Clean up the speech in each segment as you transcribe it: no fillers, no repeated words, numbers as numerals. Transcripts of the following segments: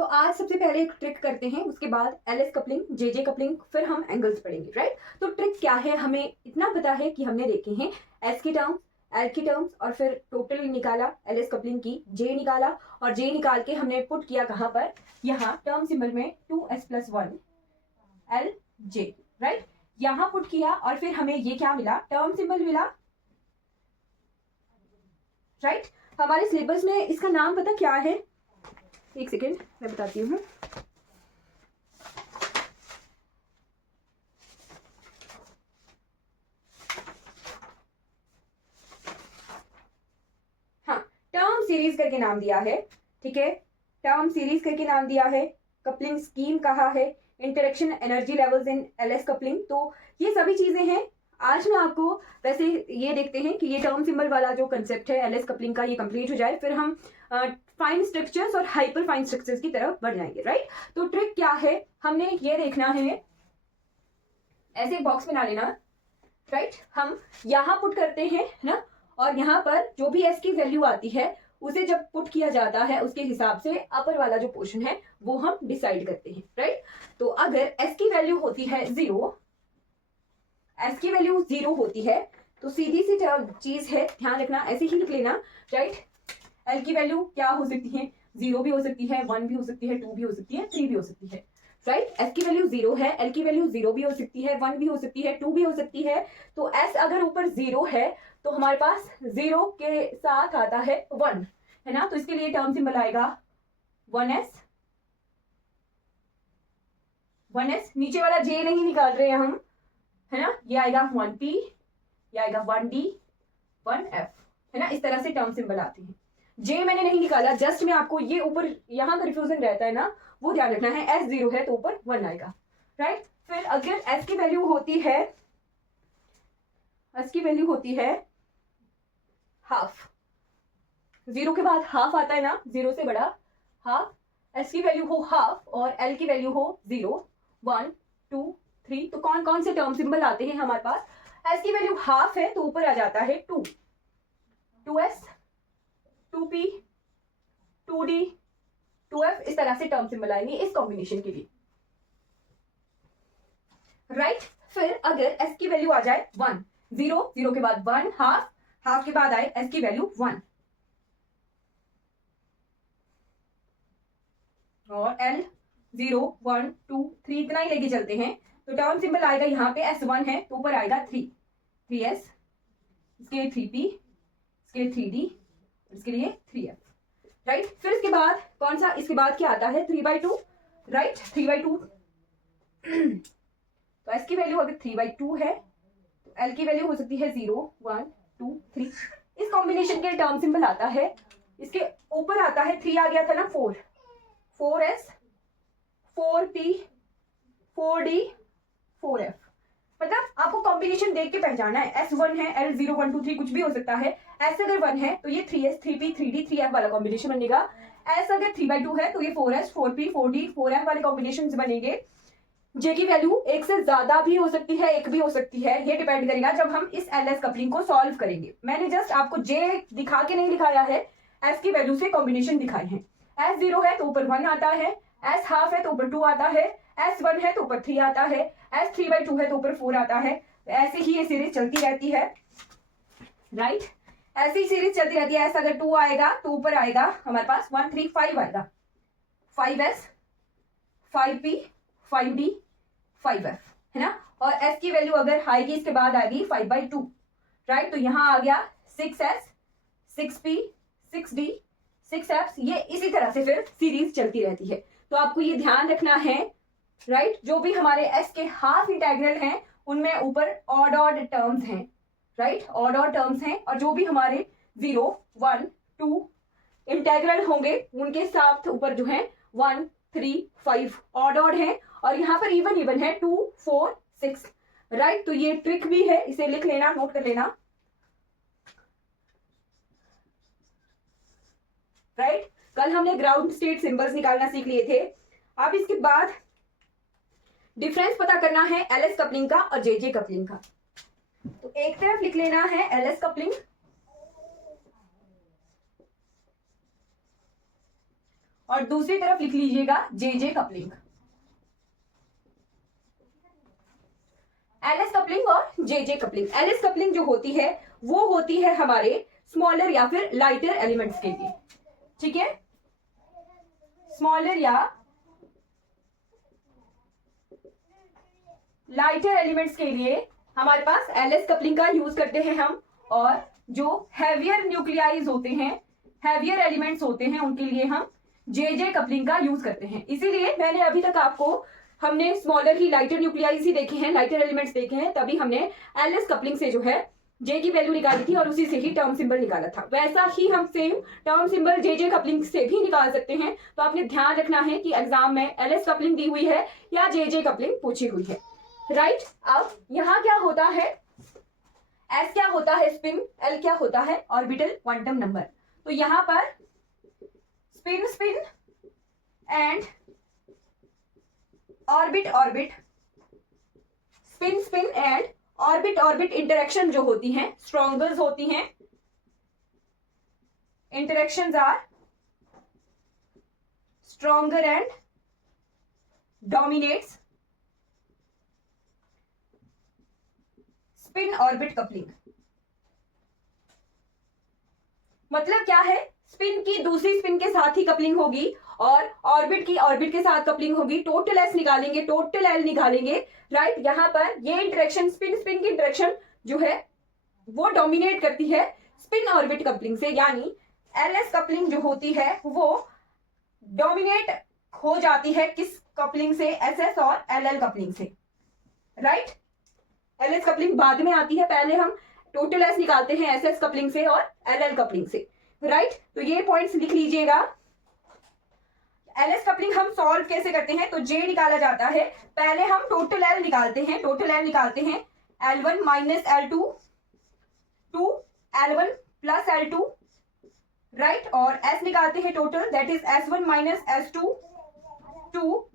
तो आज सबसे पहले एक ट्रिक करते हैं, उसके बाद एलएस कपलिंग, जेजे कपलिंग, फिर हम एंगल्स पढ़ेंगे, राइट। तो ट्रिक क्या है, हमें इतना पता है कि हमने देखे हैं एस की टर्म्स, एल की टर्म्स, और फिर टोटल निकाला एलएस कपलिंग की, जे निकाला, और जे निकाल के हमने पुट किया कहाँ पर, यहाँ टर्म सिंबल में 2s+1 एल जे, राइट। यहाँ पुट किया और फिर हमें ये क्या मिला, टर्म सिंबल मिला, राइट। हमारे सिलेबस में इसका नाम पता क्या है, एक सेकेंड मैं बताती हूँ। हाँ, टर्म सीरीज करके नाम दिया है, ठीक है, टर्म सीरीज करके नाम दिया है। कपलिंग स्कीम कहा है, interaction energy levels in LS coupling. तो ये सभी चीजें हैं। आज मैं आपको वैसे ये देखते हैं कि ये टर्म सिंबल वाला जो कंसेप्ट है एलएस कपलिंग का, ये कंप्लीट हो जाए, फिर हम फाइन स्ट्रक्चर्स और हाइपर फाइन स्ट्रक्चर्स की तरफ बढ़ जाएंगे, राइट। तो ट्रिक क्या है, हमने ये देखना है, ऐसे बॉक्स बना लेना, राइट। हम यहाँ पुट करते हैं ना, और यहाँ पर जो भी एस की वैल्यू आती है उसे जब पुट किया जाता है उसके हिसाब से अपर वाला जो पोर्शन है वो हम डिसाइड करते हैं, राइट। तो अगर एस की वैल्यू होती है 0, एस की वैल्यू 0 होती है तो सीधी सी चीज है, ध्यान रखना, ऐसे ही लिख लेना, राइट। एल की वैल्यू क्या हो सकती है, 0 भी हो सकती है, 1 भी हो सकती है, 2 भी हो सकती है, 3 भी हो सकती है, राइट। एस की वैल्यू 0 है, एल की वैल्यू 0 भी हो सकती है, 1 भी हो सकती है, 2 भी हो सकती है। तो एस अगर ऊपर 0 है तो हमारे पास 0 के साथ आता है 1, है ना। तो इसके लिए टर्म सिंबल आएगा 1s, 1s। नीचे वाला जे नहीं निकाल रहे हैं हम, है ना, ये आएगा 1p, ये आएगा 1d, 1f, है ना। इस तरह से टर्म सिंबल आते हैं। जे मैंने नहीं निकाला, जस्ट मैं आपको ये ऊपर यहाँ कंफ्यूजन रहता है ना, वो ध्यान रखना है। एस 0 है तो ऊपर 1 आएगा, राइट। फिर अगर एस की वैल्यू होती है, एस की वैल्यू होती है हाफ, 0 के बाद हाफ आता है ना, 0 से बड़ा हाफ, एस की वैल्यू हो हाफ और एल की वैल्यू हो 0, 1, 2, 3, तो कौन कौन से टर्म सिंबल आते हैं हमारे पास। एस की वैल्यू हाफ है तो ऊपर आ जाता है 2, 2s, 2p, 2d, 2f, इस तरह से टर्म सिंबल आएंगे इस कॉम्बिनेशन के लिए, राइट। फिर अगर s की वैल्यू आ जाए 1, 0, 0 के बाद 1, हाफ, हाफ के बाद आए s की वैल्यू 1, और l 0, 1, 2, 3 इतना ही लेके चलते हैं, तो टर्म सिंबल आएगा यहाँ पे s1 है तो ऊपर आएगा 3, 3s, इसके लिए 3p, इसके लिए 3d, इसके लिए 3f, राइट। फिर इसके बाद कौन सा, इसके बाद क्या आता है 3/2, राइट, 3/2। तो s की वैल्यू अगर 3/2 है तो l की वैल्यू हो सकती है 0, 1, 2, 3, इस कॉम्बिनेशन के टर्म सिंबल आता है। इसके ऊपर आता है 3 आ गया था ना, 4, 4s, 4p, 4d, 4f। मतलब आपको कॉम्बिनेशन देख के पहचाना है, S1 है, L0, 1, 2, 3 कुछ भी हो सकता है। S अगर 1 है तो ये 3s, 3p, 3d, 3f वाला कॉम्बिनेशन बनेगा। S अगर 3/2 है तो ये 4s, 4p, 4d, 4f वाले कॉम्बिनेशन बनेंगे। जे की वैल्यू एक से ज्यादा भी हो सकती है, एक भी हो सकती है, ये डिपेंड करेगा जब हम इस एलएस कपलिंग को सॉल्व करेंगे। मैंने जस्ट आपको जे दिखा के नहीं दिखाया है, एस की वैल्यू से कॉम्बिनेशन दिखाए हैं। एस 0 है तो ऊपर 1 आता है, एस हाफ है तो ऊपर 2 आता है, एस 1 है तो ऊपर 3 आता है, एस 3/2 है तो ऊपर 4 आता है। ऐसे ही ये सीरीज चलती रहती है, राइट। ऐसी सीरीज चलती रहती है। एस अगर 2 आएगा तो ऊपर आएगा हमारे पास 1, 3, 5 आएगा, 5s, 5p, 5d, 5f, है ना। और s की वैल्यू अगर आएगी इसके बाद आएगी 5/2, राइट। तो यहां आ गया 6s, 6p, 6d, 6f। ये इसी तरह से फिर सीरीज चलती रहती है। तो आपको ये ध्यान रखना है, राइट। जो भी हमारे s के हाफ इंटेग्रल हैं उनमें ऊपर ऑड ऑड टर्म्स हैं, राइट, ऑड ऑड टर्म्स हैं, और जो भी हमारे 0, 1, 2 इंटेग्रल होंगे उनके साथ ऊपर जो है 1, 3, 5 ऑड ऑड है, और यहाँ पर इवन इवन है 2, 4, 6, राइट। तो ये ट्रिक भी है, इसे लिख लेना, नोट कर लेना, राइट। कल हमने ग्राउंड स्टेट सिंबल्स निकालना सीख लिए थे। अब इसके बाद डिफरेंस पता करना है एलएस कपलिंग का और जेजे कपलिंग का। तो एक तरफ लिख लेना है एलएस कपलिंग, और दूसरी तरफ लिख लीजिएगा J J coupling. L S coupling और J J coupling. L S coupling जो होती है वो होती है हमारे स्मॉलर या फिर लाइटर एलिमेंट्स के लिए, ठीक है। स्मॉलर या लाइटर एलिमेंट्स के लिए हमारे पास एल एस कपलिंग का यूज करते हैं हम, और जो हैवियर न्यूक्लियाइज होते हैं, हैवियर एलिमेंट्स होते हैं, उनके लिए हम जे जे कपलिंग का यूज करते हैं। इसीलिए मैंने अभी तक आपको, हमने स्मॉलर ही लाइटर न्यूक्लियाइज ही देखे हैं, लाइटर एलिमेंट्स देखे हैं, तभी हमने एल एस कपलिंग से जो है जे की वैल्यू निकाली थी और उसी से ही टर्म सिंबल निकाला था। वैसा ही हम सेम टर्म सिंबल जे जे कपलिंग से भी निकाल सकते हैं। तो आपने ध्यान रखना है कि एग्जाम में एल एस कपलिंग दी हुई है या जे जे कपलिंग पूछी हुई है, राइट। अब यहाँ क्या होता है, एस क्या होता है स्पिन, एल क्या होता है ऑर्बिटल क्वांटम नंबर। तो यहाँ पर spin spin and orbit orbit, spin spin and orbit orbit interaction जो होती हैं स्ट्रॉन्गर्स होती हैं। Interactions are stronger and dominates spin orbit coupling. मतलब क्या है, स्पिन की दूसरी स्पिन के साथ ही कपलिंग होगी और ऑर्बिट की ऑर्बिट के साथ कपलिंग होगी। टोटल एस निकालेंगे, टोटल एल निकालेंगे, राइट। यहाँ पर ये इंटरेक्शन स्पिन स्पिन की इंटरेक्शन जो है वो डोमिनेट करती है स्पिन ऑर्बिट कपलिंग से, यानी एल एस कपलिंग जो होती है वो डोमिनेट हो जाती है किस कपलिंग से, एस एस और एल एल कपलिंग से, राइट। एल एस कपलिंग बाद में आती है, पहले हम टोटल एस निकालते हैं एस एस कपलिंग से और एल एल कपलिंग से, राइट। तो ये पॉइंट्स लिख लीजिएगा। एल एस कपलिंग हम सॉल्व कैसे करते हैं, तो जे निकाला जाता है, पहले हम टोटल एल निकालते हैं, टोटल एल निकालते हैं L1 minus L2 to L1 plus L2, right. और S निकालते हैं total, that is S1 minus S2 to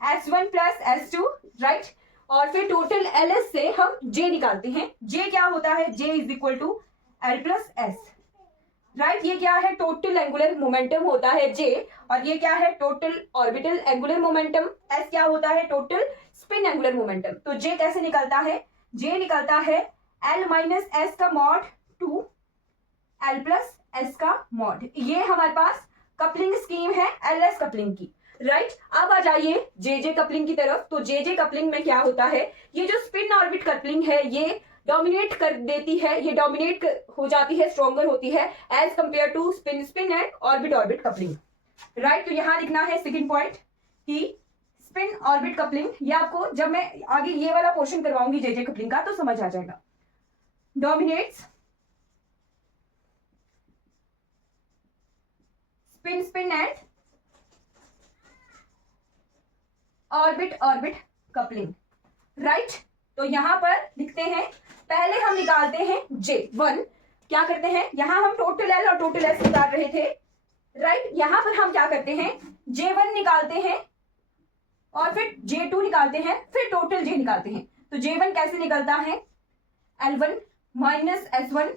S1 plus S2, right. और फिर टोटल LS से हम J निकालते हैं। J क्या होता है, J is equal to L plus S, right. ये क्या है, टोटल एंगुलर मोमेंटम होता है J, और ये क्या है, total orbital angular momentum. S क्या होता है, टोटल स्पिन एंगुलर मोमेंटम। तो J कैसे निकलता है, J निकलता है L माइनस S का mod to L plus S का मॉड। ये हमारे पास कपलिंग स्कीम है LS कपलिंग की, राइट। अब आ जाइए JJ कपलिंग की तरफ। तो JJ कपलिंग में क्या होता है, ये जो स्पिन ऑर्बिट कपलिंग है ये डोमिनेट कर देती है, ये डोमिनेट हो जाती है, स्ट्रॉन्गर होती है as compare to spin spin and orbit orbit coupling, right. तो यहां लिखना है सेकंड पॉइंट कि स्पिन ऑर्बिट कपलिंग, ये आपको जब मैं आगे ये वाला पोर्शन करवाऊंगी JJ कपलिंग का तो समझ आ जाएगा। Dominates spin spin and orbit orbit coupling, right. तो यहां पर लिखते हैं, पहले हम निकालते हैं J1। क्या करते हैं, यहां हम टोटल L और टोटल S निकाल रहे थे, राइट। यहां पर हम क्या करते हैं, J1 निकालते हैं और फिर J2 निकालते हैं, फिर टोटल J निकालते हैं। तो J1 कैसे निकलता है, L1 minus S1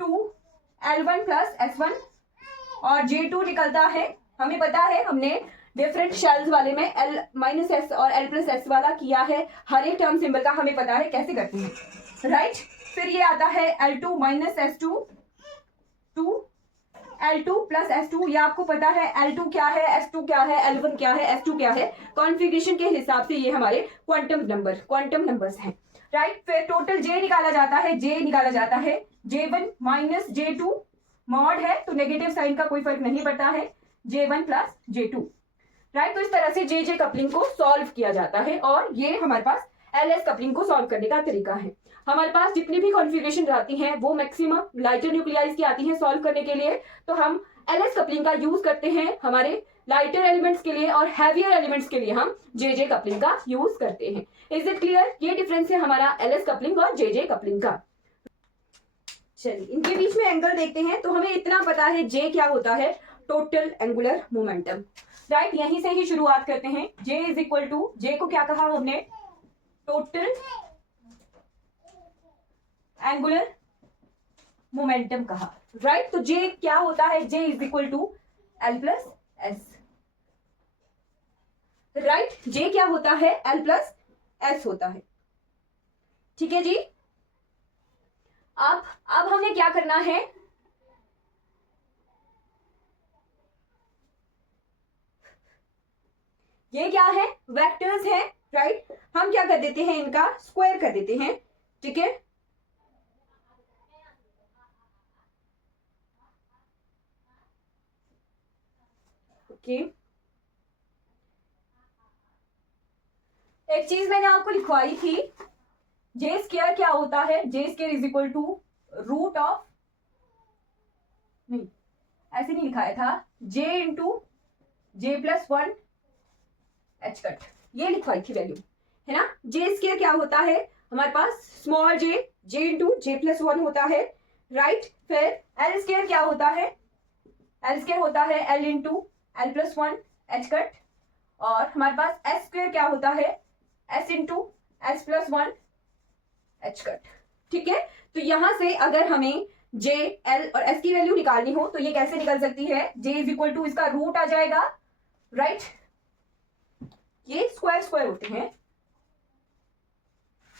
to L1 plus S1, और J2 निकलता है, हमें पता है हमने डिफरेंट शेल्स वाले में L माइनस S और L प्लस S वाला किया है, हर एक टर्म सिंबल का हमें पता है कैसे करते हैं, राइट। फिर ये आता है L2 minus S2 to L2 plus S2, ये आपको पता है L2 क्या है, S2 क्या है, L1 क्या है, S2 क्या है, कॉन्फ़िगरेशन के हिसाब से ये हमारे क्वांटम नंबर्स हैं, राइट। फिर टोटल J निकाला जाता है, J निकाला जाता है J1 माइनस J2, मॉड है तो नेगेटिव साइन का कोई फर्क नहीं पड़ता है, J1 प्लस J2, राइट। तो इस तरह से JJ कपलिंग को सॉल्व किया जाता है, और ये हमारे पास LS कपलिंग को सॉल्व करने का तरीका है। हमारे पास जितनी भी कॉन्फ़िगरेशन आती हैं वो मैक्सिमम लाइटर न्यूक्लियाइज की आती हैं सॉल्व करने के लिए, तो हम LS कपलिंग का यूज करते हैं हमारे लाइटर एलिमेंट्स के लिए, और हैवियर एलिमेंट्स के लिए हम JJ कपलिंग का यूज करते हैं। इज इट क्लियर, ये डिफरेंस है हमारा LS कपलिंग और JJ कपलिंग का। चलिए इनके बीच में एंगल देखते हैं। तो हमें इतना पता है J क्या होता है, टोटल एंगुलर मोमेंटम, राइट। यहीं से ही शुरुआत करते हैं। J is equal to, J को क्या कहा हमने, टोटल एंगुलर मोमेंटम कहा, राइट। तो J क्या होता है, J is equal to L plus S, right. J क्या होता है, एल प्लस एस होता है, ठीक है जी। अब हमने क्या करना है, ये क्या है, वेक्टर्स है, राइट। हम क्या कर देते हैं, इनका स्क्वायर कर देते हैं, ठीक है। ओके, एक चीज मैंने आपको लिखवाई थी, जे स्क्वायर क्या होता है, J square is equal to root of, नहीं ऐसे नहीं लिखाया था, जे इंटू जे प्लस वन एच कट, ये लिखवाई थी वैल्यू, है ना। जे स्क्वायर क्या होता है, हमारे पास स्मॉल जे, जे इंटू जे प्लस वन होता है, राइट। फिर एल स्क्वायर क्या होता है, एल स्क्वायर होता है L into L plus one H cut, और हमारे पास एस स्क्वायर क्या होता है, S into S plus one H cut, ठीक है। तो यहां से अगर हमें जे, एल और एस की वैल्यू निकालनी हो तो ये कैसे निकल सकती है, जे इज इक्वल टू इसका रूट आ जाएगा, राइट। ये स्क्वायर स्क्वायर होते हैं,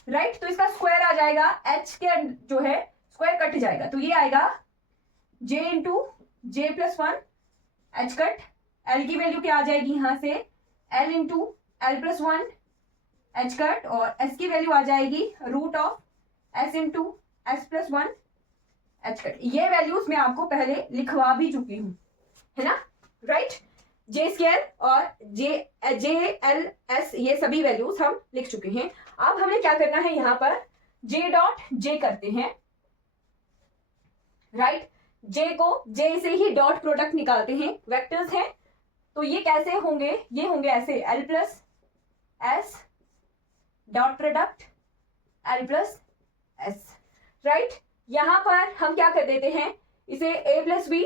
राइट। तो इसका स्क्वायर आ जाएगा, एच के जो है स्क्वायर कट जाएगा, तो ये आएगा जे इंटू जे plus one H cut, L की वैल्यू क्या आ जाएगी यहां से, L into L plus one H cut, और एस की वैल्यू आ जाएगी root of S into S plus one H cut. ये वैल्यूज मैं आपको पहले लिखवा भी चुकी हूं, है ना, राइट। जे स्क्वायर और जे एल एस, ये सभी वैल्यूज हम लिख चुके हैं। अब हमें क्या करना है, यहां पर जे डॉट जे करते हैं, राइट। जे को जे से ही डॉट प्रोडक्ट निकालते हैं, वेक्टर्स हैं, तो ये कैसे होंगे, ये होंगे ऐसे, L plus S dot product L plus S, right. यहां पर हम क्या कर देते हैं, इसे ए प्लस बी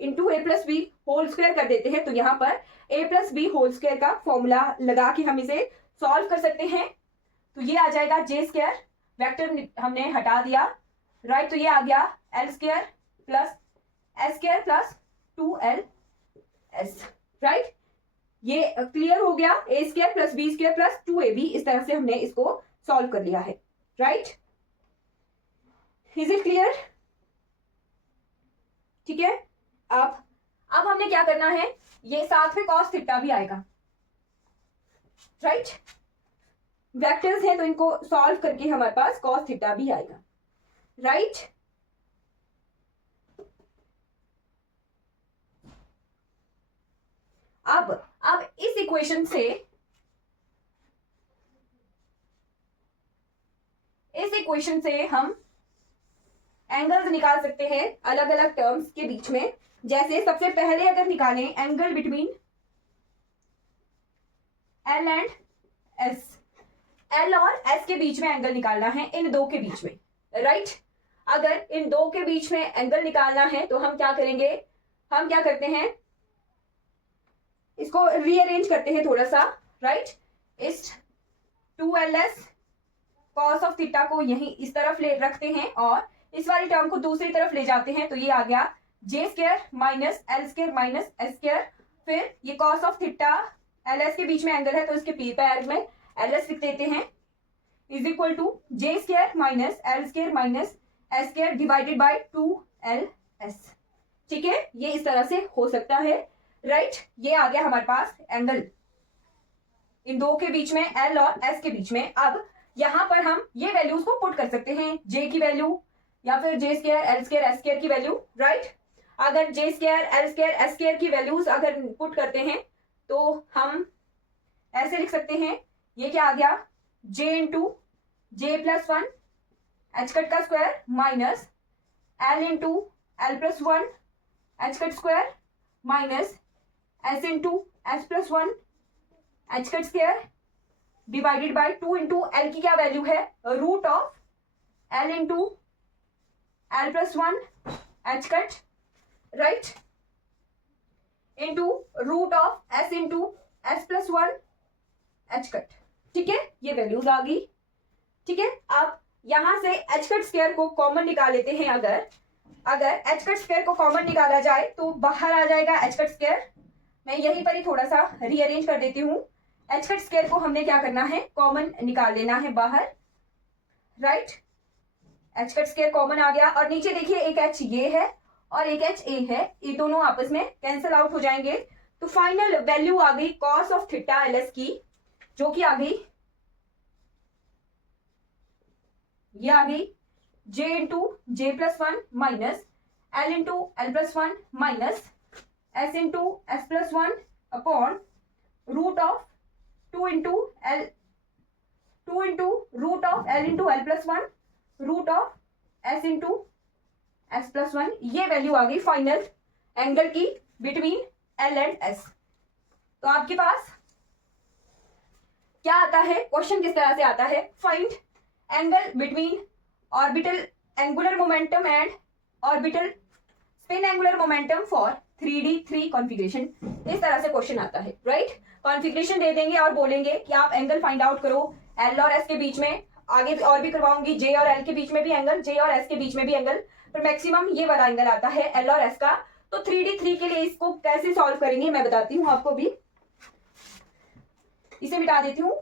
इंटू ए प्लस बी होल स्क्वायर कर देते हैं, तो यहां पर ए प्लस बी होल स्क्वायर का फॉर्मूला लगा के हम इसे सॉल्व कर सकते हैं। तो ये आ जाएगा जे स्क्वायर, वेक्टर हमने हटा दिया, राइट। तो ये आ गया L square plus S square plus 2LS, right. ये क्लियर हो गया, A square plus B square plus 2AB, इस तरह से हमने इसको सॉल्व कर लिया है, राइट। इज इट क्लियर, ठीक है। अब हमने क्या करना है, ये साथ में कॉस थीटा भी आएगा, राइट। वेक्टर्स हैं तो इनको सॉल्व करके हमारे पास कॉस थीटा भी आएगा, राइट। अब इस इक्वेशन से हम एंगल्स निकाल सकते हैं अलग अलग टर्म्स के बीच में। जैसे सबसे पहले अगर निकालें angle between L and S, L और एस के बीच में एंगल निकालना है, इन दो के बीच में, राइट। अगर इन दो के बीच में एंगल निकालना है तो हम क्या करेंगे, हम क्या करते हैं, इसको रीअरेंज करते हैं थोड़ा सा, राइट। इस 2LS कॉस ऑफ थीटा को यहीं इस तरफ ले रखते हैं और इस वाली टर्म को दूसरी तरफ ले जाते हैं, तो ये आ गया जे square minus L square minus S square. फिर ये कॉस ऑफ थीटा LS के बीच में एंगल है तो इसके पी पैर में LS लिख देते हैं, is equal to J square minus L square minus S square divided by 2LS, ठीक है। ये इस तरह से हो सकता है, राइट। ये आ गया हमारे पास एंगल इन दो के बीच में, एल और एस के बीच में। अब यहां पर हम ये वैल्यूज को पुट कर सकते हैं, जे की वैल्यू या फिर J square L square S square की वैल्यू, राइट। अगर J square L square S square की वैल्यूज अगर पुट करते हैं तो हम ऐसे लिख सकते हैं, ये क्या आ गया, जे इंटू जे प्लस वन एच कट का square minus L into L plus one H cut square minus S into S plus one H cut square divided by 2 into L की क्या वैल्यू है, root of L into L plus one H cut, right, into root of S into S plus one H cut, ठीक है। ये values आ गई, ठीक है। अब यहां से एच कट स्क्वायर को कॉमन निकाल लेते हैं अगर, अगर एच कट स्क्वायर को कॉमन निकाला जाए तो बाहर आ जाएगा एच कट स्क्वायर। मैं यहीं पर ही थोड़ा सा रीअरेंज कर देती हूँ। एच कट स्क्वायर को हमने क्या करना है, कॉमन निकाल लेना है बाहर, right. H cut square common आ गया और नीचे देखिए एक एच ये है और एक एच ए है, ये दोनों आपस में कैंसिल आउट हो जाएंगे। तो फाइनल वैल्यू आ गई cos of theta L S की, जो कि आ गई, ये आ गई j into J plus one minus L into L plus one minus S into S plus one upon root of two into L root of L into L plus one root of S into S plus one. ये value आ गई final angle की between L and S. तो आपके पास क्या आता है, question किस तरह से आता है, find angle between orbital angular momentum and orbital spin angular momentum for 3D3 configuration. इस तरह से क्वेश्चन आता है, राइट। कॉन्फ़िगरेशन दे देंगे और बोलेंगे कि आप एंगल फाइंड आउट करो एल और एस के बीच में, आगे और भी करवाऊंगी, जे और एल के बीच में भी एंगल, जे और एस के बीच में भी एंगल, पर मैक्सिमम ये वाला एंगल आता है एल और एस का। तो 3D3 के लिए इसको कैसे सॉल्व करेंगे मैं बताती हूँ आपको भी। इसे मिटा देती हूँ।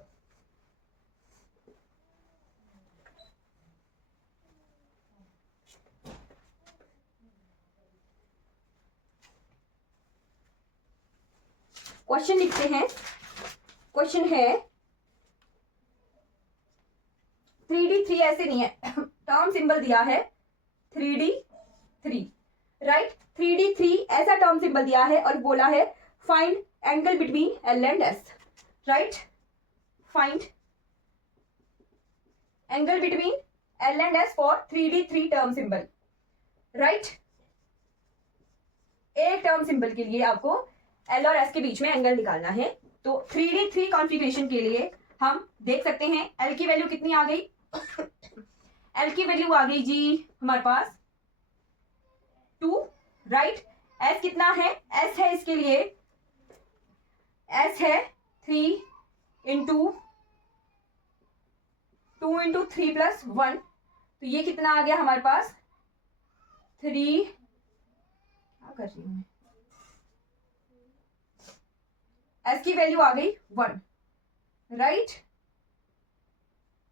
क्वेश्चन लिखते हैं, क्वेश्चन है 3D3 ऐसे नहीं है, टर्म सिंबल दिया है 3D3, राइट। 3D3 ऐसा टर्म सिंबल दिया है और बोला है find angle between L and S, right. Find angle between L and S for 3D3 term symbol, right. एक टर्म सिंबल के लिए आपको एल और एस के बीच में एंगल निकालना है। तो 3D3 कॉन्फ़िगरेशन के लिए हम देख सकते हैं एल की वैल्यू कितनी आ गई, एल की वैल्यू आ गई जी हमारे पास 2, राइट। एस कितना है, एस है इसके लिए, एस है 3 इंटू 2 इंटू 3 प्लस 1, तो ये कितना आ गया हमारे पास 3, क्या कर रही हूं मैं, एस की वैल्यू आ गई 1, राइट।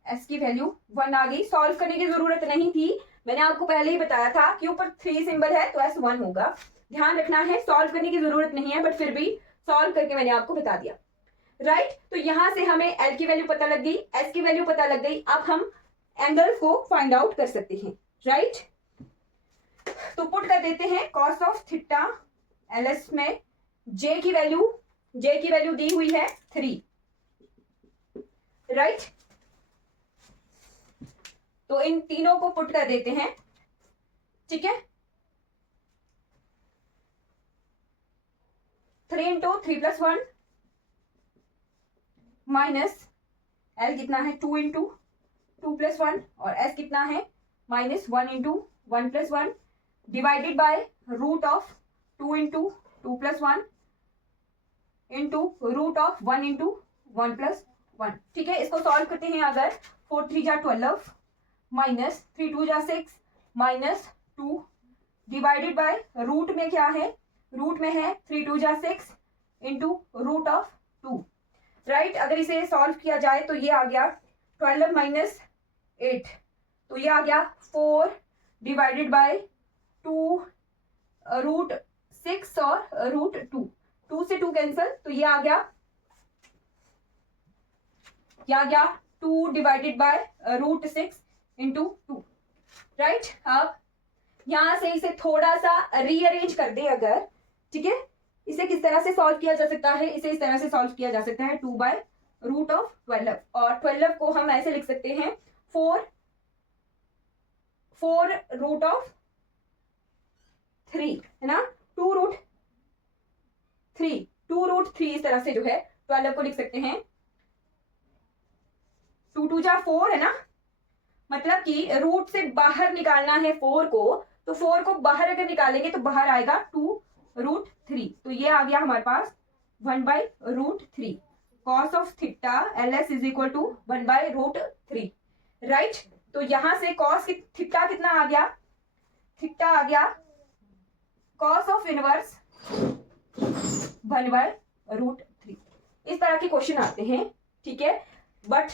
एस की वैल्यू 1 आ गई। सॉल्व करने की जरूरत नहीं थी, मैंने आपको पहले ही बताया था कि ऊपर 3 सिंबल है तो एस 1 होगा। ध्यान रखना है, सॉल्व करने की जरूरत नहीं है, बट फिर भी सॉल्व करके मैंने आपको बता दिया, राइट। तो यहां से हमें एल की वैल्यू पता लग गई, एस की वैल्यू पता लग गई। अब हम एंगल्स को फाइंड आउट कर सकते हैं, राइट। तो पुट कर देते हैं cos of theta L S में जे की वैल्यू दी हुई है 3, राइट। तो इन तीनों को पुट कर देते हैं, ठीक है। 3 इंटू 3 प्लस 1 माइनस एल कितना है 2 इंटू 2 प्लस 1 और एस कितना है minus 1 into 1 plus 1 divided by root of 2 into 2 plus 1 into root of 1 into 1 plus 1, ठीक है। इसको सॉल्व करते हैं अगर 4 3 जा 12 माइनस 3 2 जा 6 माइनस 2 डिवाइडेड बाय रूट में क्या है, रूट में है 3 2 जा 6 इंटू रूट ऑफ 2, राइट। अगर इसे सॉल्व किया जाए तो ये आ गया 12 माइनस 8, तो ये आ गया 4 डिवाइडेड बाय 2 रूट 6 और रूट 2, 2 से 2 कैंसिल, तो ये आ गया 2 divided by root 6 into 2, right. अब यहां से इसे थोड़ा सा रीअरेंज कर दे अगर, ठीक है। इसे किस तरह से सॉल्व किया जा सकता है, इसे इस तरह से सॉल्व किया जा सकता है 2 बाय रूट ऑफ 12, और 12 को हम ऐसे लिख सकते हैं 4 रूट ऑफ 3, है ना, 2 रूट 3 इस तरह से जो है 12 को लिख सकते हैं। 2 2 जा 4 है ना, मतलब कि रूट से बाहर निकालना है 4 को, तो 4 को बाहर अगर निकालेंगे तो बाहर आएगा 2 रूट 3, तो ये आ गया हमारे पास 1 by root 3 cos of theta L S is equal to 1 by root 3, right. तो यहां से कॉस थीटा कितना आ गया थीटा आ गया कॉस ऑफ इनवर्स 1/√3। इस तरह के क्वेश्चन आते हैं, ठीक है। बट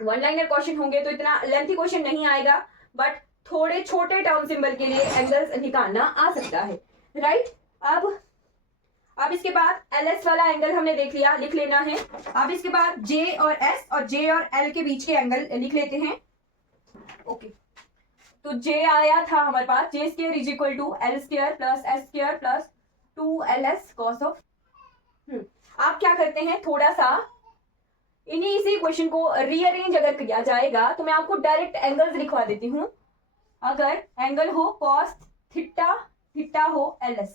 वन लाइनर क्वेश्चन होंगे तो इतना लेंथी क्वेश्चन नहीं आएगा, बट थोड़े छोटे टर्म सिंबल के लिए एंगल्स निकालना आ सकता है, राइट। अब इसके बाद LS वाला एंगल हमने देख लिया, लिख लेना है। अब इसके बाद J और S और J और L के बीच के एंगल लिख लेते हैं। ओके, तो J आया था हमारे पास, J square is equal to L square plus S square plus 2LS cos of. आप क्या करते हैं, थोड़ा सा इन्हीं इसी क्वेश्चन को रीअरेंज अगर किया जाएगा तो मैं आपको डायरेक्ट एंगल्स लिखवा देती हूं। अगर एंगल हो कॉस थीटा, थीटा हो LS,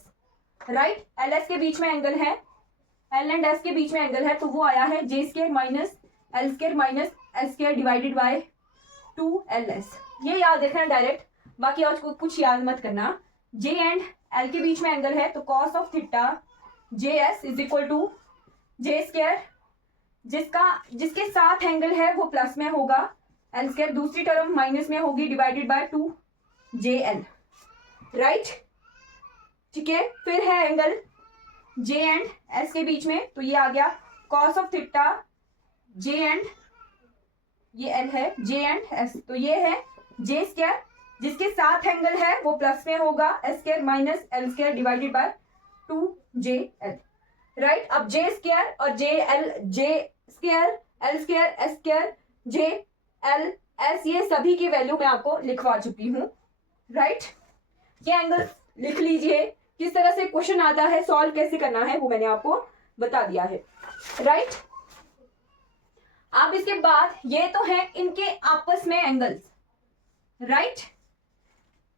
राइट। LS के बीच में एंगल है, L एंड S के बीच में एंगल है, तो वो आया है J square minus L square minus S square divided by 2LS। ये याद रखना डायरेक्ट, बाकी और कुछ याद मत करना। J एंड L के बीच में एंगल है, तो cos of theta JS is equal to J square, जिसके साथ एंगल है वो प्लस में होगा, L स्क्वायर दूसरी टर्म माइनस में होगी, डिवाइडेड बाय 2JL, राइट, ठीक है। फिर है एंगल J एंड S के बीच में, तो ये आ गया cos of theta J and, ये L है, J एंड S, तो ये है J स्क्वायर, जिसके साथ एंगल है वो प्लस में होगा, S square minus L square divided by 2JL, right. अब J स्क्वायर और J square, L square, S square, J L S, ये सभी की वैल्यू मैं आपको लिखवा चुकी हूँ, राइट। ये एंगल लिख लीजिए। किस तरह से क्वेश्चन आता है, सॉल्व कैसे करना है, वो मैंने आपको बता दिया है, राइट। अब इसके बाद ये तो है इनके आपस में एंगल्स, राइट।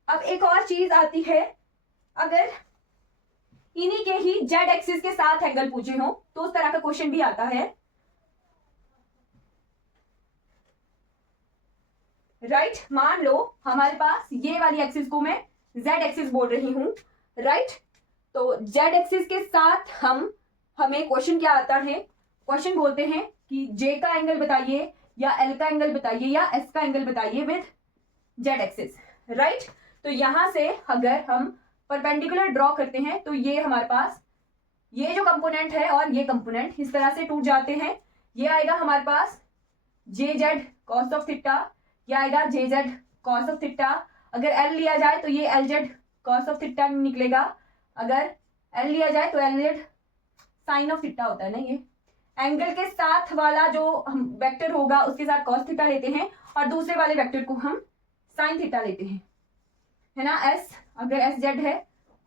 अब एक और चीज आती है, अगर इन्हीं के ही जेड एक्सिस के साथ एंगल पूछे हो तो उस तरह का क्वेश्चन भी आता है, राइट। मान लो हमारे पास ये वाली एक्सिस को मैं जेड एक्सिस बोल रही हूं, राइट। तो जेड एक्सिस के साथ हमें क्वेश्चन क्या आता है, क्वेश्चन बोलते हैं कि जे का एंगल बताइए या एल का एंगल बताइए या एस का एंगल बताइए विद जेड एक्सिस, राइट। तो यहां से अगर हम परपेंडिकुलर ड्रॉ करते हैं तो ये हमारे पास ये जो कंपोनेंट है और ये कंपोनेंट इस तरह से टूट जाते हैं। ये आएगा हमारे पास J Z cos of theta, ये आएगा J Z cos of theta. अगर एल लिया जाए तो ये L Z cos of theta निकलेगा, अगर एल लिया जाए तो L Z sine of theta होता है ना। ये एंगल के साथ वाला जो हम वेक्टर होगा उसके साथ कॉस थीटा लेते हैं और दूसरे वाले वेक्टर को हम साइन थीटा लेते हैं, है ना। एस, अगर एस जेड है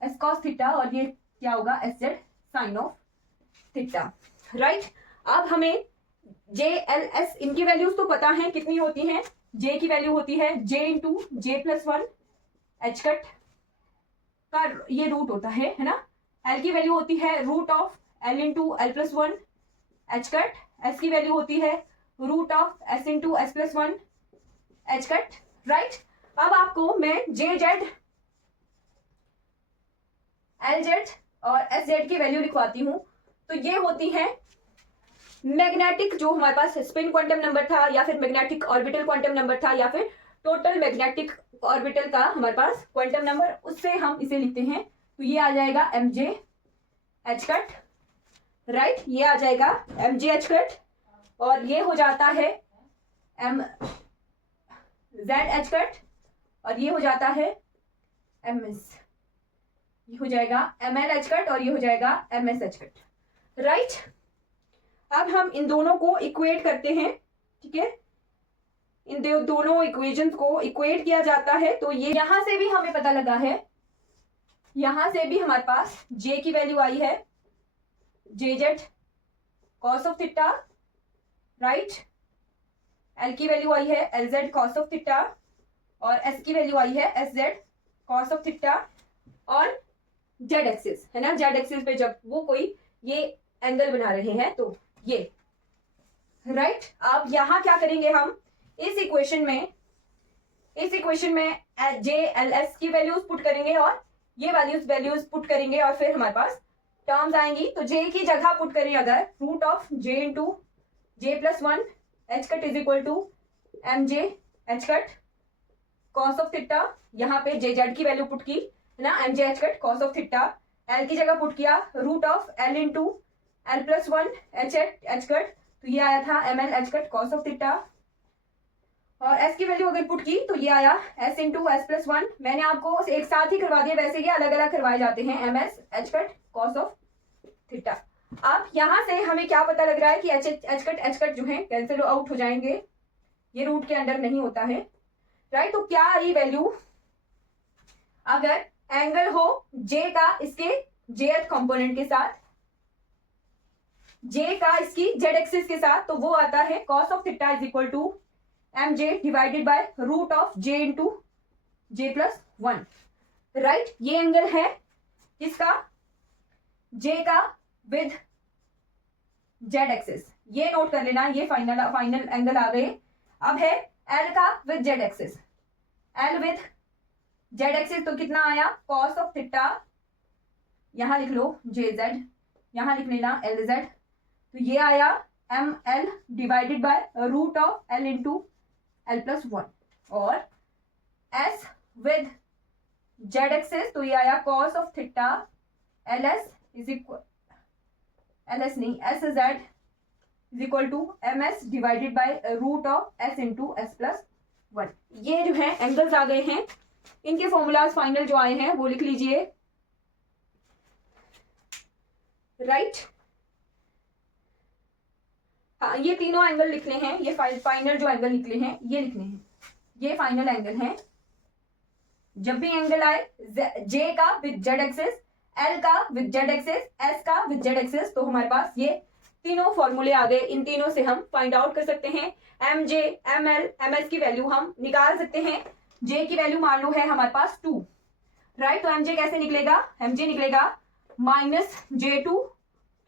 एस कॉस थीटा और ये क्या होगा S Z sine of theta, right. अब हमें जे एल एस इनकी वैल्यूज तो पता है कितनी होती हैं। जे की वैल्यू होती है जे इंटू जे प्लस 1 एच कट का ये रूट होता है ना। एल की वैल्यू होती है root of L into L plus 1 h cut. S की वैल्यू होती है root of S into S plus 1 h cut, right. अब आपको मैं जे जेड एल जेड और एस जेड की वैल्यू लिखवाती हूं। तो ये होती है मैग्नेटिक, जो हमारे पास स्पिन क्वांटम नंबर था या फिर मैग्नेटिक ऑर्बिटल क्वांटम नंबर था या फिर टोटल मैग्नेटिक ऑर्बिटल का हमारे पास क्वांटम नंबर, उससे हम इसे लिखते हैं। तो ये आ जाएगा एम जे एच कट, राइट। ये आ जाएगा एम जे एच कट और ये हो जाता है एम जेड एच कट और ये हो जाता है एम एस, ये हो जाएगा एम एल एच कट और ये हो जाएगा M S h cut, right. अब हम इन दोनों को इक्वेट करते हैं, ठीक है। इन दोनों इक्वेशंस को इक्वेट किया जाता है। तो ये यहां से भी हमें पता लगा है, यहां से भी हमारे पास जे की वैल्यू आई है J Z cos of theta, right. L की वैल्यू आई है L Z cos of theta और एस की वैल्यू आई है S Z cos of theta और जेड एक्सिस, है ना। जेड एक्सिस पे जब वो कोई ये एंगल बना रहे हैं तो ये, राइट। अब यहां क्या करेंगे हम, इस इक्वेशन में जे एल एस की वैल्यूज पुट करेंगे और ये वैल्यूज पुट करेंगे और फिर हमारे पास टर्म्स आएंगी। तो जे की जगह पुट करें अगर root of J into J plus 1 h cut is equal to M J h cut, cos of theta, यहाँ पे जे जेड की वैल्यू पुट की है ना, m J h cut cos of theta, L की जगह पुट किया root of L into L plus one H cut, तो ये आया था m L h cut cos of theta, और एस की वैल्यू अगर पुट की तो ये आया S into S plus one. मैंने आपको एक साथ ही करवा दिया, वैसे ये अलग अलग करवाए जाते हैं, M S h cut cos of theta. अब यहां से हमें क्या पता लग रहा है कि एच कट जो है कैंसिल आउट हो जाएंगे, ये रूट के अंडर नहीं होता है, राइट। तो क्या आई वैल्यू, अगर एंगल हो जे का इसके जेथ कंपोनेंट के साथ, जे का इसकी जेड एक्सिस के साथ, तो वो आता है cos of theta is equal to M J divided by root of J into J plus one, right. ये एंगल है किसका, जे का विद जेड एक्सिस, ये नोट कर लेना, ये फाइनल एंगल आ गए। अब है एल का with Z axis, L with Z axis तो कितना आया कॉस ऑफ थीटा, यहां लिख लो जे जेड, यहां लिख लेना एल जेड, तो ये आया M L divided by root of L into L plus one, और एस विद जेड एक्सिस तो ये आया cos of theta L S is equal, L S नहीं S Z is equal to M S divided by root of S into S plus one. ये जो है angles आ गए हैं, इनके फॉर्मूलाज फाइनल जो आए हैं वो लिख लीजिए, राइट। हाँ, ये तीनों एंगल लिखने हैं, ये फाइनल जो एंगल निकले हैं ये लिखने हैं, ये फाइनल एंगल हैं। जब भी एंगल आए जे का विद जेड एक्सिस, एल का विद जेड एक्सिस, एस का विद जेड एक्सिस, तो हमारे पास ये तीनों फॉर्मूले आ गए, इन तीनों से हम फाइंड आउट कर सकते हैं M J M L M S की वैल्यू हम निकाल सकते हैं। जे की वैल्यू मान लो है हमारे पास 2, राइट, तो एम जे कैसे निकलेगा, एम जे निकलेगा -j2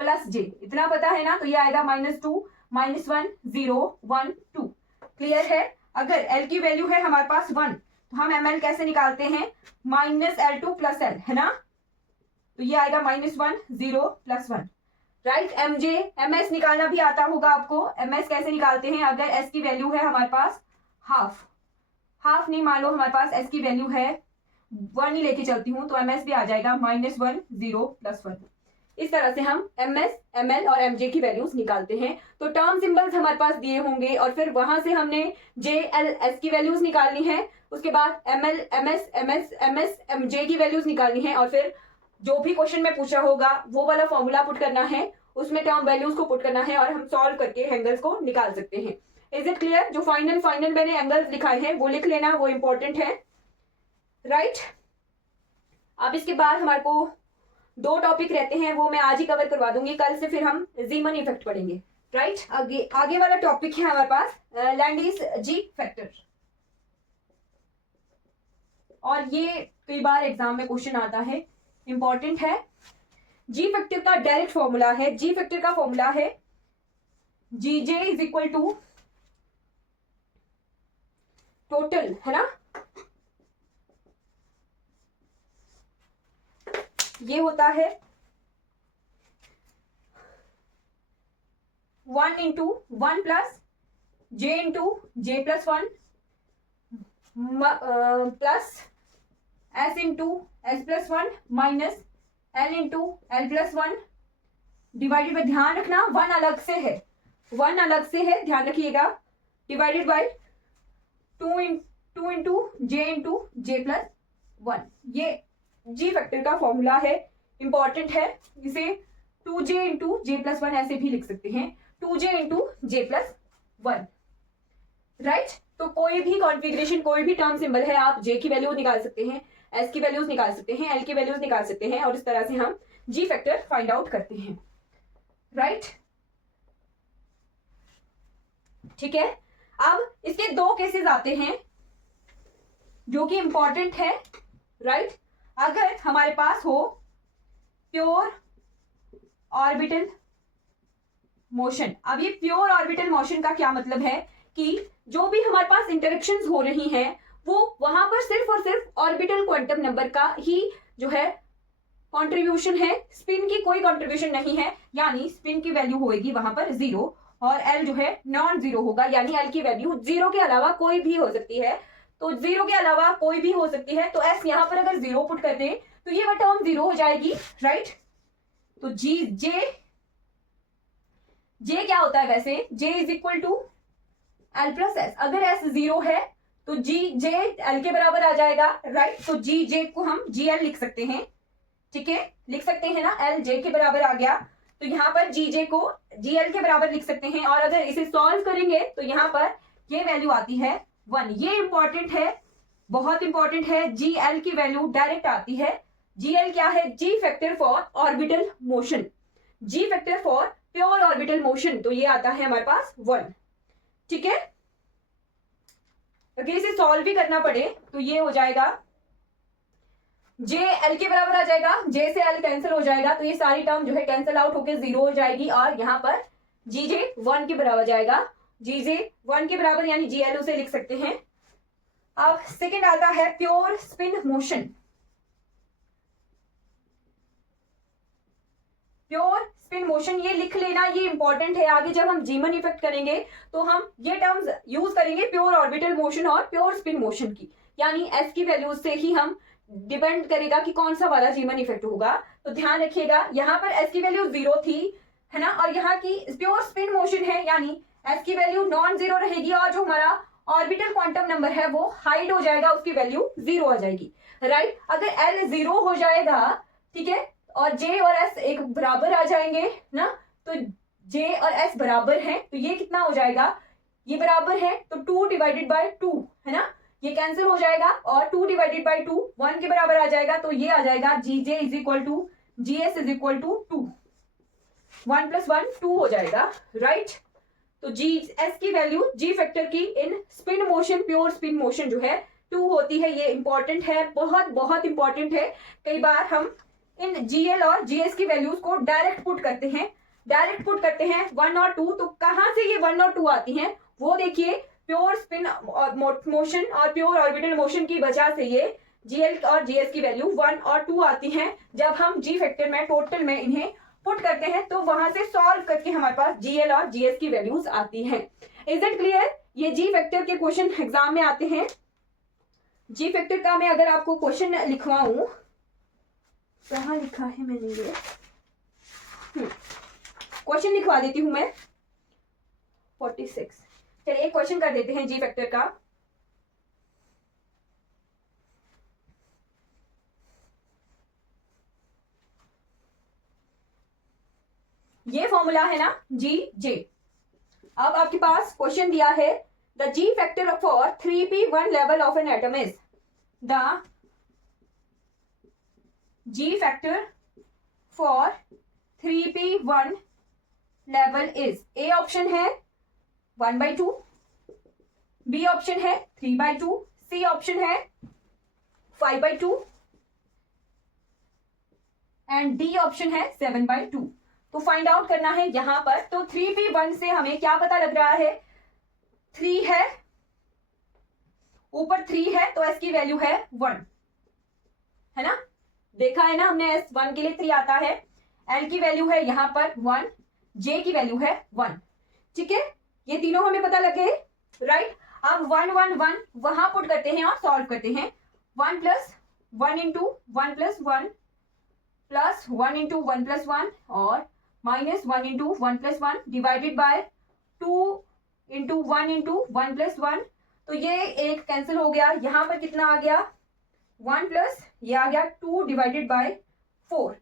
+ j, इतना पता है ना, तो ये आएगा -2 -1 0 1 2, क्लियर है। अगर एल की वैल्यू है हमारे पास 1, तो हम एम एल कैसे निकालते हैं, -L2 + L, है ना, तो ये आएगा -1 0 + 1, राइट। एम जे एम एस निकालना भी आता होगा आपको, एम एस कैसे निकालते हैं, अगर एस की वैल्यू है हमारे पास हाफ नहीं, मान लो हमारे पास एस की वैल्यू है 1 ही लेके चलती हूँ, तो एम एस भी आ जाएगा -1 0 + 1। इस तरह से हम एम एस एम एल और एम जे की वैल्यूज निकालते हैं। तो टर्म सिंबल्स हमारे पास दिए होंगे, और फिर वहां से हमने जे एल एस की वैल्यूज निकालनी है, उसके बाद M L M S M S M S M J की वैल्यूज निकालनी है, और फिर जो भी क्वेश्चन में पूछा होगा वो वाला फॉर्मूला पुट करना है, उसमें टर्म वैल्यूज को पुट करना है, और हम सॉल्व करके एंगल्स को निकाल सकते हैं। Is it clear. जो फाइनल मैंने एंगल्स लिखाए हैं वो लिख लेना, वो इंपॉर्टेंट है, राइट। अब इसके बाद हमारे को 2 टॉपिक रहते हैं, वो मैं आज ही कवर करवा दूंगी, कल से फिर हम जीमन इफेक्ट पढ़ेंगे, राइट। आगे वाला टॉपिक है हमारे पास लैंडिस जी फैक्टर, और ये कई बार एग्जाम में क्वेश्चन आता है, इंपॉर्टेंट है। जी फैक्टर का डायरेक्ट फॉर्मूला है, जी फैक्टर का फॉर्मूला है जीजे इज इक्वल टू टोटल, है ना, ये होता है 1 × 1 + j × j + 1 plus s × s + 1 minus l × l + 1 divided bye, ध्यान रखना 1 अलग से है, 1 अलग से है, ध्यान रखिएगा, डिवाइडेड बाय 2 × j × j + 1। ये जी फैक्टर का फॉर्मूला है, इंपॉर्टेंट है, इसे 2j × j + 1 ऐसे भी लिख सकते हैं, 2j × j + 1, राइट। तो कोई भी कॉन्फ़िगरेशन, कोई भी टर्म सिंबल है, आप j की वैल्यू निकाल सकते हैं, s की वैल्यूज निकाल सकते हैं, l की वैल्यूज निकाल सकते हैं, और इस तरह से हम जी फैक्टर फाइंड आउट करते हैं, राइट, ठीक है। अब इसके 2 केसेस आते हैं जो कि इंपॉर्टेंट है, राइट। अगर हमारे पास हो प्योर ऑर्बिटल मोशन, अब ये प्योर ऑर्बिटल मोशन का क्या मतलब है कि जो भी हमारे पास इंटरेक्शंस हो रही हैं वो वहां पर सिर्फ और सिर्फ ऑर्बिटल क्वांटम नंबर का ही जो है कंट्रीब्यूशन है, स्पिन की कोई कंट्रीब्यूशन नहीं है, यानी स्पिन की वैल्यू होगी वहां पर 0, और एल जो है नॉन जीरो होगा, यानी एल की वैल्यू 0 के अलावा कोई भी हो सकती है। तो जीरो के अलावा कोई भी हो सकती है, तो एस यहाँ पर अगर जीरो पुट कर दें तो ये टर्म जीरो हो जाएगी, राइट। तो जे क्या होता है वैसे, J is equal to L plus S. अगर एस जीरो है तो जे एल के बराबर आ जाएगा, राइट। तो जे को हम जी एल लिख सकते हैं, ठीक है, लिख सकते हैं ना, एल जे के बराबर आ गया, तो यहाँ पर जे को जी एल के बराबर लिख सकते हैं। और अगर इसे सॉल्व करेंगे तो यहाँ पर ये वैल्यू आती है 1। ये इंपॉर्टेंट है, बहुत इंपॉर्टेंट है, जी एल की वैल्यू डायरेक्ट आती है। जी एल क्या है, जी factor for orbital motion, ji factor for pure orbital motion, तो ये आता है हमारे पास 1, ठीक है। अगर इसे सॉल्व भी करना पड़े तो ये हो जाएगा, जे एल के बराबर आ जाएगा, जे से एल कैंसिल हो जाएगा, तो ये सारी टर्म जो है कैंसिल आउट होकर जीरो हो जाएगी, और यहाँ पर जी जे 1 के बराबर जाएगा, जी जे 1 के बराबर यानी जी एल उसे लिख सकते हैं। अब सेकेंड आता है pure spin motion. Pure spin motion ये लिख लेना, ये इंपॉर्टेंट है, आगे जब हम जीमन इफेक्ट करेंगे तो हम ये टर्म्स यूज करेंगे प्योर ऑर्बिटल मोशन और प्योर स्पिन मोशन की, यानी एस की वैल्यू से ही हम डिपेंड करेगा कि कौन सा वाला जीमन इफेक्ट होगा। तो ध्यान रखिएगा, यहाँ पर एस की वैल्यू जीरो थी, है ना, और यहाँ की प्योर स्पिन मोशन है, यानी एस की वैल्यू नॉन जीरो रहेगी, और जो हमारा ऑर्बिटल क्वांटम नंबर है वो हाइड हो जाएगा, उसकी वैल्यू जीरो आ जाएगी, राइट। अगर एल जीरो हो जाएगा, ठीक है, और जे और एस एक बराबर आ जाएंगे ना, तो जे और एस बराबर हैं, तो ये कितना हो जाएगा, ये बराबर है तो 2 डिवाइडेड बाय 2, है ना, ये कैंसिल हो जाएगा, और 2 डिवाइडेड बाय 2 1 के बराबर आ जाएगा, तो ये आ जाएगा G J is equal to G S is equal to 2, 1 + 1 2 हो जाएगा, राइट। तो जी एस की वैल्यू जी फैक्टर की in spin motion, pure spin motion जो है 2 होती है। ये इंपॉर्टेंट है, बहुत बहुत इंपॉर्टेंट है। कई बार हम इन जीएल और जीएस की वैल्यूज को डायरेक्ट पुट करते हैं, 1 और 2, तो कहां से ये 1 और 2 आती हैं वो देखिए, प्योर स्पिन मोशन और प्योर ऑर्बिटल मोशन की वजह से ये जीएल और जीएस की वैल्यू 1 और 2 आती हैं। जब हम जी फैक्टर में टोटल में इन्हें पुट करते हैं तो वहां से सॉल्व करके हमारे पास जीएल और जीएस की वैल्यूज आती हैं। Is it clear? ये जी फैक्टर के क्वेश्चन एग्जाम में आते हैं। जी फैक्टर का मैं अगर आपको क्वेश्चन लिखवाऊं, कहाँ लिखा है मैंने ये, क्वेश्चन लिखवा देती हूं मैं 46। चलिए एक क्वेश्चन कर देते हैं जी फैक्टर का। ये फॉर्मूला है ना जी जे। अब आपके पास क्वेश्चन दिया है, the ji factor for 3p1 level of an atom is, the G factor for 3p1 level is, A option है 1/2, B ऑप्शन है 3/2, C ऑप्शन है 5/2 एंड D ऑप्शन है 7/2। तो फाइंड आउट करना है यहां पर। तो 3p1 से हमें क्या पता लग रहा है, 3 है, ऊपर 3 है तो S की वैल्यू है 1, है ना, देखा है ना हमने, S1 के लिए 3 आता है, L की वैल्यू है यहां पर 1, J की वैल्यू है 1, ठीक है, ये तीनों हमें पता लगे, राइट। अब 1 1 1 वहां पुट करते हैं और सॉल्व करते हैं। 1 + 1 × 1 + 1 प्लस 1 × 1 + 1 और -1 × 1 + 1 डिवाइडेड बाय 2 × 1 × 1 + 1, तो ये एक कैंसिल हो गया, यहां पर कितना आ गया 1 प्लस ये आ गया 2 डिवाइडेड बाय 4,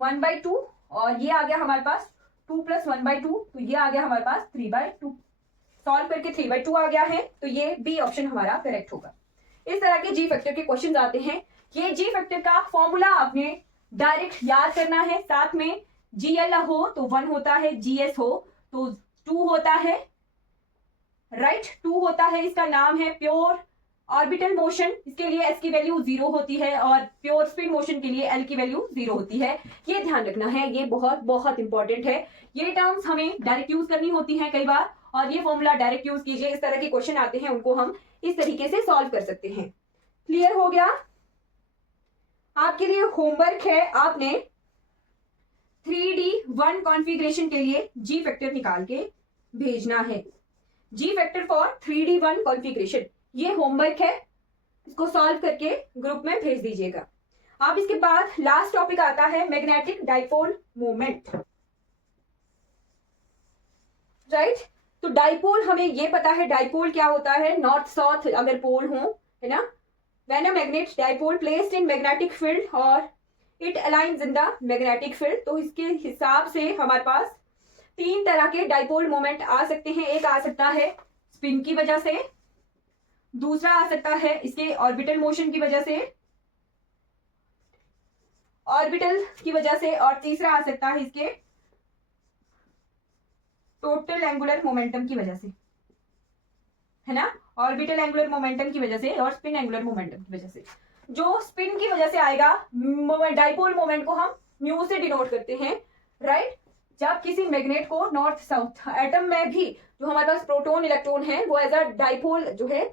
1/2, और ये आ गया हमारे पास 2 + 1/2, तो ये आ गया हमारे पास 3/2। सॉल्व करके 3/2 आ गया है, तो ये बी ऑप्शन हमारा करेक्ट होगा। इस तरह के जी फैक्टर के क्वेश्चन आते हैं। ये जी फैक्टर का फॉर्मूला आपने डायरेक्ट याद करना है, साथ में जीएल हो तो 1 होता है, जीएस हो तो 2 होता है, राइट, 2 होता है। इसका नाम है प्योर ऑर्बिटल मोशन, इसके लिए एस की वैल्यू 0 होती है, और प्योर स्पिन मोशन के लिए एल की वैल्यू 0 होती है। ये ध्यान रखना है, ये बहुत बहुत इंपॉर्टेंट है। ये टर्म्स हमें डायरेक्ट यूज करनी होती हैं कई बार, और ये फॉर्मूला डायरेक्ट यूज कीजिए। इस तरह के क्वेश्चन आते हैं, उनको हम इस तरीके से सॉल्व कर सकते हैं। क्लियर हो गया? आपके लिए होमवर्क है, आपने 3D1 कॉन्फ़िगरेशन के लिए जी फैक्टर निकाल के भेजना है। जी फैक्टर फॉर 3D1 कॉन्फ़िगरेशन, ये होमवर्क है, इसको सॉल्व करके ग्रुप में भेज दीजिएगा। अब इसके बाद लास्ट टॉपिक आता है मैग्नेटिक डाइपोल मोमेंट, राइट। तो डाइपोल हमें ये पता है, डाइपोल क्या होता है, नॉर्थ साउथ अगर पोल हो, है ना। When a magnet dipole placed in magnetic field और it aligns in the magnetic field, तो इसके हिसाब से हमारे पास 3 तरह के डाइपोल मोमेंट आ सकते हैं। एक आ सकता है स्पिन की वजह से, दूसरा आ सकता है इसके ऑर्बिटल मोशन की वजह से, ऑर्बिटल की वजह से, और तीसरा आ सकता है इसके टोटल एंगुलर मोमेंटम की वजह से, है ना। ऑर्बिटल एंगुलर मोमेंटम की वजह से और स्पिन एंगुलर मोमेंटम की वजह से। जो स्पिन की वजह से आएगा, डाइपोल मोमेंट को हम म्यू से डिनोट करते हैं, राइट। जब किसी मैग्नेट को नॉर्थ साउथ एटम में भी जो हमारे पास प्रोटॉन इलेक्ट्रॉन है वो एज अ डाइपोल जो है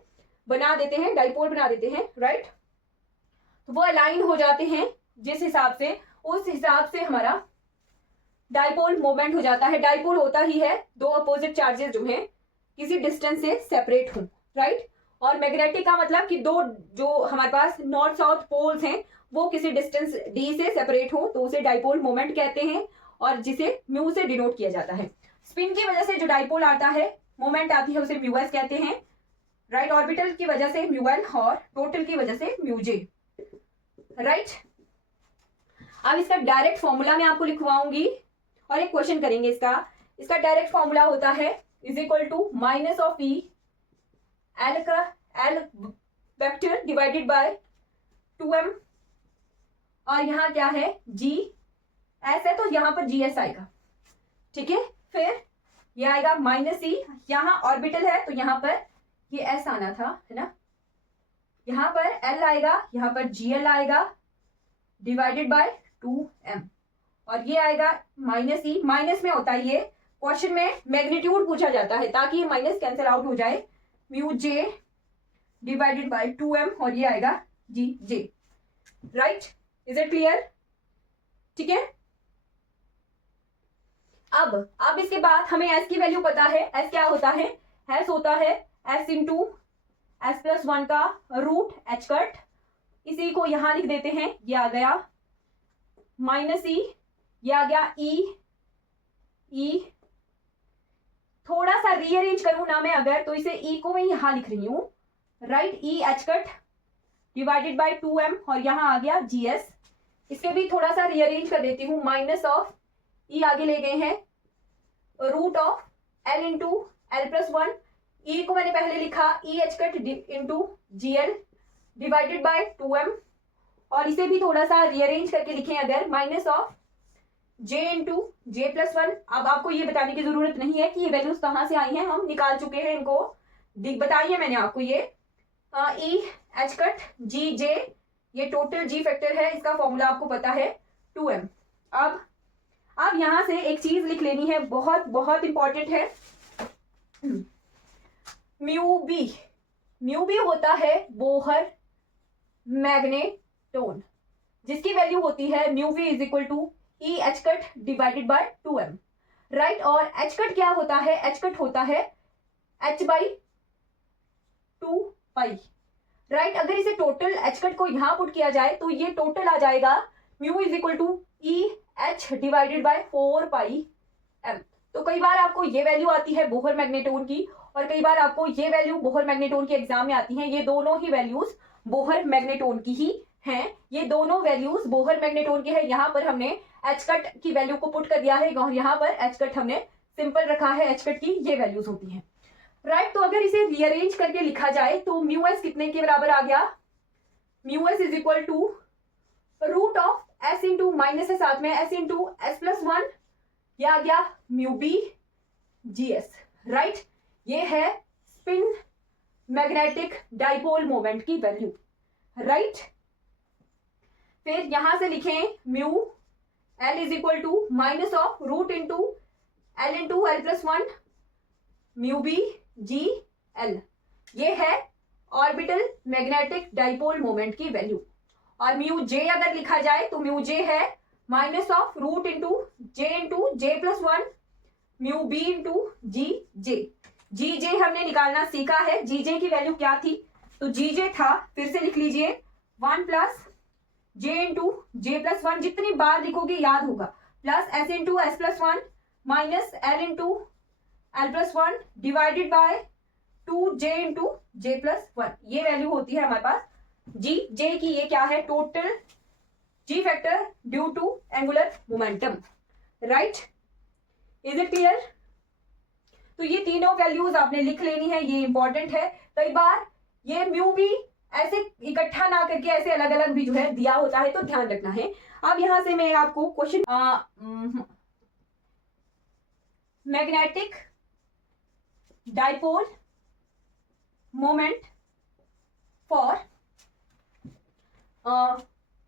बना देते हैं, डाइपोल बना देते हैं, राइट। तो वो अलाइन हो जाते हैं जिस हिसाब से, उस हिसाब से हमारा डाइपोल मोमेंट हो जाता है। डाइपोल होता ही है दो अपोजिट चार्जेस जो हैं किसी डिस्टेंस से सेपरेट हों, राइट। और मैग्नेटिक का मतलब कि दो जो हमारे पास नॉर्थ साउथ पोल्स हैं वो किसी डिस्टेंस डी से सेपरेट हो, तो उसे डाइपोल मोमेंट कहते हैं और जिसे म्यू से डिनोट किया जाता है। स्पिन की वजह से जो डाइपोल आता है, मोमेंट आती है, उसे म्यू एस कहते हैं, राइट। ऑर्बिटल की वजह से म्यू एल और टोटल की वजह से म्यू जे, राइट। अब इसका डायरेक्ट फॉर्मूला मैं आपको लिखवाऊंगी और एक क्वेश्चन करेंगे इसका डायरेक्ट फॉर्मूला होता है is equal to minus of E L का L vector divided by 2m, और यहाँ क्या है जी एस है, तो यहाँ पर जी एस आएगा, ठीक है। फिर ये आएगा माइनस ई, यहाँ ऑर्बिटल है तो यहाँ पर ये एस आना था, है ना। यहाँ पर एल आएगा, यहाँ पर जी एल आएगा डिवाइडेड बाय 2m, और ये आएगा माइनस ई। माइनस में होता है ये, क्वेश्चन में मैग्नीट्यूड पूछा जाता है ताकि ये माइनस कैंसिल आउट हो जाए, mu J divided by 2m, और ये आएगा जी जे, राइट। इज इट क्लियर, ठीक है। अब इसके बाद हमें s की वैल्यू पता है। s क्या होता है, s होता है s इंटू एस प्लस 1 का रूट एच कट, इसी को यहां लिख देते हैं, ये आ गया माइनस ई, ये आ गया ई थोड़ा सा रीअरेंज करूं ना मैं अगर, तो इसे ई को मैं यहां लिख रही हूं, right. E h cut divided by 2m, और यहां आ गया GS। इसके भी थोड़ा सा रीअरेंज कर देती हूँ, माइनस ऑफ ई आगे ले गए हैं, root of L into L plus 1, E को मैंने पहले लिखा E h cut into GL divided by 2m, और इसे भी थोड़ा सा रीअरेंज करके लिखें अगर, minus of J into J plus 1। अब आपको ये बताने की जरूरत नहीं है कि ये वैल्यूज कहाँ से आई हैं, हम निकाल चुके हैं इनको, बताई है मैंने आपको। ये ई एच कट जी जे, ये टोटल जी फैक्टर है, इसका फॉर्मूला आपको पता है 2m। अब यहां से एक चीज लिख लेनी है, बहुत बहुत इंपॉर्टेंट है, म्यू बी होता है बोहर मैग्नेटोन, जिसकी वैल्यू होती है mu V is equal to E h cut divided by 2m, right. और एच कट क्या होता है, एच कट होता है h बाई 2 पाई, राइट। अगर इसे टोटल एच कट को यहां पुट किया जाए तो ये टोटल आ जाएगा mu is equal to E h divided by 4 pi m। तो कई बार आपको ये वैल्यू आती है बोहर मैग्नेटोन की, और कई बार आपको ये वैल्यू बोहर मैग्नेटोन के एग्जाम में आती है। ये दोनों ही वैल्यूज बोहर मैग्नेटोन की ही हैं, ये दोनों वैल्यूज बोहर मैग्नेटोन के हैं। यहाँ पर हमने एच कट की वैल्यू को पुट कर दिया है, और यहाँ पर एच कट हमने सिंपल रखा है, एच कट की ये वैल्यूज होती हैं, राइट। तो अगर इसे रीअरेंज करके लिखा जाए तो म्यू एस कितने के बराबर आ गया, mu S is equal to root of S into minus है साथ में एस इंटू एस प्लस 1, यह आ गया mu B G S, right. ये है स्पिन मैग्नेटिक डाइपोल मोमेंट की वैल्यू, राइट। फिर यहां से लिखें mu L is equal to minus of root into L plus 1 mu B G L, ये है ऑर्बिटल मैग्नेटिक डाइपोल मोमेंट की वैल्यू। और म्यू जे अगर लिखा जाए तो म्यू जे है minus of root into J plus 1 mu B into G J हमने निकालना सीखा है। जी जे की वैल्यू क्या थी, तो जी जे था, फिर से लिख लीजिए 1 प्लस जे इंटू जे प्लस 1, जितनी बार लिखोगे याद होगा, plus S into S plus 1 minus L into L plus 1 divided bye 2 जे इंटू जे प्लस 1। ये वैल्यू होती है हमारे पास जी जे की। ये क्या है? Total G factor due to angular momentum, right? Is it clear? तो ये तीनों वैल्यूज आपने लिख लेनी है, ये इंपॉर्टेंट है। कई बार ये म्यू भी ऐसे इकट्ठा ना करके ऐसे अलग अलग भी जो है दिया होता है, तो ध्यान रखना है। अब यहां से मैं आपको question, magnetic dipole moment for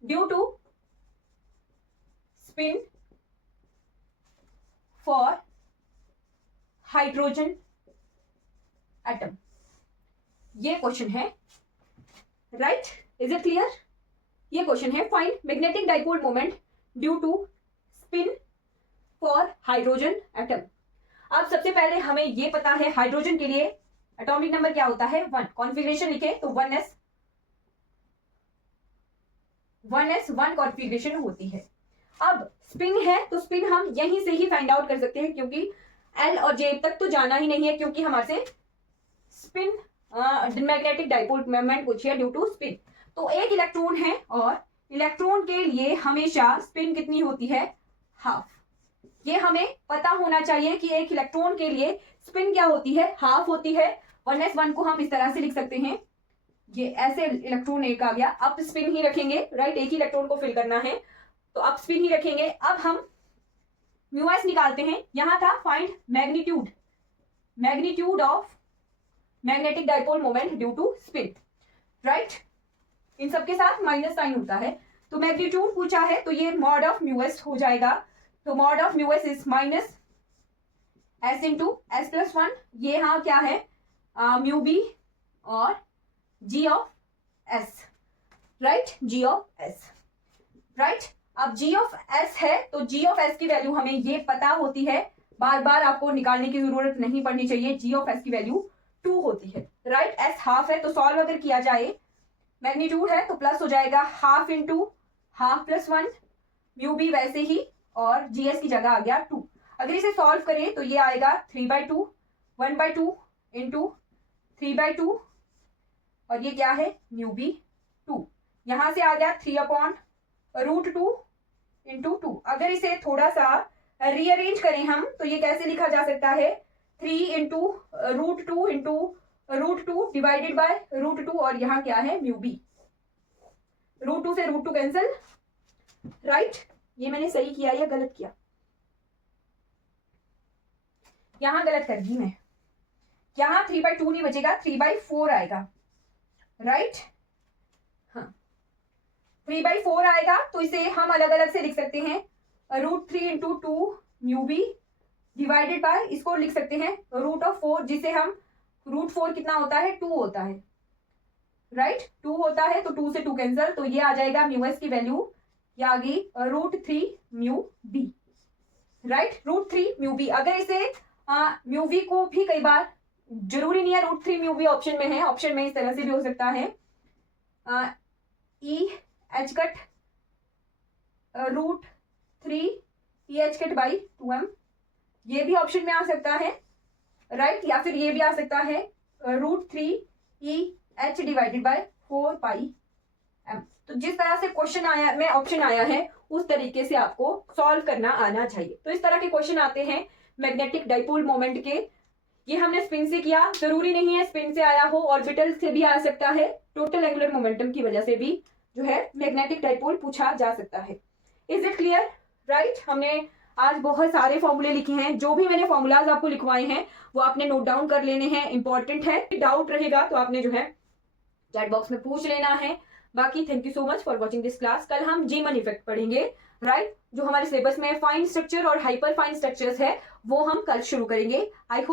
due to spin for hydrogen atom, ये क्वेश्चन है, राइट? Is it clear? ये क्वेश्चन है, find magnetic dipole moment due to spin for hydrogen atom. अब सबसे पहले हमें ये पता है हाइड्रोजन के लिए एटॉमिक नंबर क्या होता है? 1। कॉन्फ़िगरेशन लिखे तो 1s 1 कॉन्फ़िगरेशन होती है। अब स्पिन है तो स्पिन हम यहीं से ही फाइंड आउट कर सकते हैं, क्योंकि एल और जे तक तो जाना ही नहीं है, क्योंकि हमारे से स्पिन मैग्नेटिक डाइपोल मोमेंट पूछिए ड्यू टू स्पिन। तो एक इलेक्ट्रॉन है और इलेक्ट्रॉन के लिए हमेशा स्पिन कितनी होती है? हाफ। ये हमें पता होना चाहिए कि एक इलेक्ट्रॉन के लिए स्पिन क्या होती है? हाफ होती है। 1s1 को हम इस तरह से लिख सकते हैं, ये ऐसे इलेक्ट्रॉन एक आ गया, अब स्पिन ही रखेंगे, राइट? एक ही इलेक्ट्रॉन को फिल करना है तो अब स्पिन ही रखेंगे। अब हम म्यू एस निकालते हैं। यहां था find magnitude of magnetic dipole moment due to spin, right? इन सबके साथ माइनस साइन होता है, तो मैग्नीट्यूड पूछा है तो ये मॉड ऑफ म्यू एस हो जाएगा। तो mod of mu S is minus S into S plus 1। ये हाँ क्या है? म्यू बी और G of S, right? G of S, right? अब जी ऑफ एस है तो जी ऑफ एस की वैल्यू हमें ये पता होती है, बार बार आपको निकालने की जरूरत नहीं पड़नी चाहिए। जी ऑफ एस की वैल्यू 2 होती है, राइट? एस हाफ है तो सॉल्व अगर किया जाए, मैग्नीट्यूड है तो प्लस हो जाएगा half into half plus 1, mu B वैसे ही, और जीएस की जगह आ गया 2। अगर इसे सॉल्व करें तो ये आएगा 3/2, 1/2 इंटू 3/2, और ये क्या है? Mu B 2। यहां से आ गया 3/√2 इंटू 2। अगर इसे थोड़ा सा रीअरेंज करें हम तो ये कैसे लिखा जा सकता है? 3 इंटू √2 इंटू √2 डिवाइडेड बाय √2, और यहाँ क्या है? Mu B. √2 से √2 कैंसिल, राइट? ये मैंने सही किया या गलत किया? यहां गलत कर दी मैं, यहां 3/2 नहीं बचेगा, 3/4 आएगा, राइट? हाँ 3/4 आएगा, तो इसे हम अलग अलग से लिख सकते हैं, √3 into 2 mu B divided by, इसको लिख सकते हैं √4, जिसे हम √4 कितना होता है? 2 होता है, राइट? 2 होता है तो 2 से 2 कैंसिल, तो ये आ जाएगा म्यू एस की वैल्यू, ये आ गई √3 mu B, right? √3 mu B. अगर इसे म्यू बी को भी कई बार जरूरी नहीं है √3 म्यू बी ऑप्शन में है, ऑप्शन में इस तरह से भी हो सकता है, ई h cut √3 E h cut by 2m, ये भी ऑप्शन में आ सकता है, राइट? या फिर ये भी आ सकता है √3 ई एच डिवाइडेड बाय 4πm। तो जिस तरह से क्वेश्चन आया में ऑप्शन आया है उस तरीके से आपको सॉल्व करना आना चाहिए। तो इस तरह के क्वेश्चन आते हैं मैग्नेटिक डाइपोल मोमेंट के। ये हमने स्पिन से किया, जरूरी नहीं है स्पिन से आया हो, ऑर्बिटल से भी आ सकता है, टोटल एंगुलर मोमेंटम की वजह से भी जो है मैग्नेटिक डाइपोल पूछा जा सकता है। Is it clear? राइट? हमने आज बहुत सारे फॉर्मूले लिखे हैं, जो भी मैंने फॉर्मूलाज आपको लिखवाए हैं वो आपने नोट डाउन कर लेने हैं, इंपॉर्टेंट है। डाउट रहेगा तो आपने जो है चैट बॉक्स में पूछ लेना है। बाकी thank you so much for watching this class. कल हम जीमन इफेक्ट पढ़ेंगे, राइट? जो हमारे सिलेबस में फाइन स्ट्रक्चर और हाइपर फाइन स्ट्रक्चर्स है वो हम कल शुरू करेंगे। I hope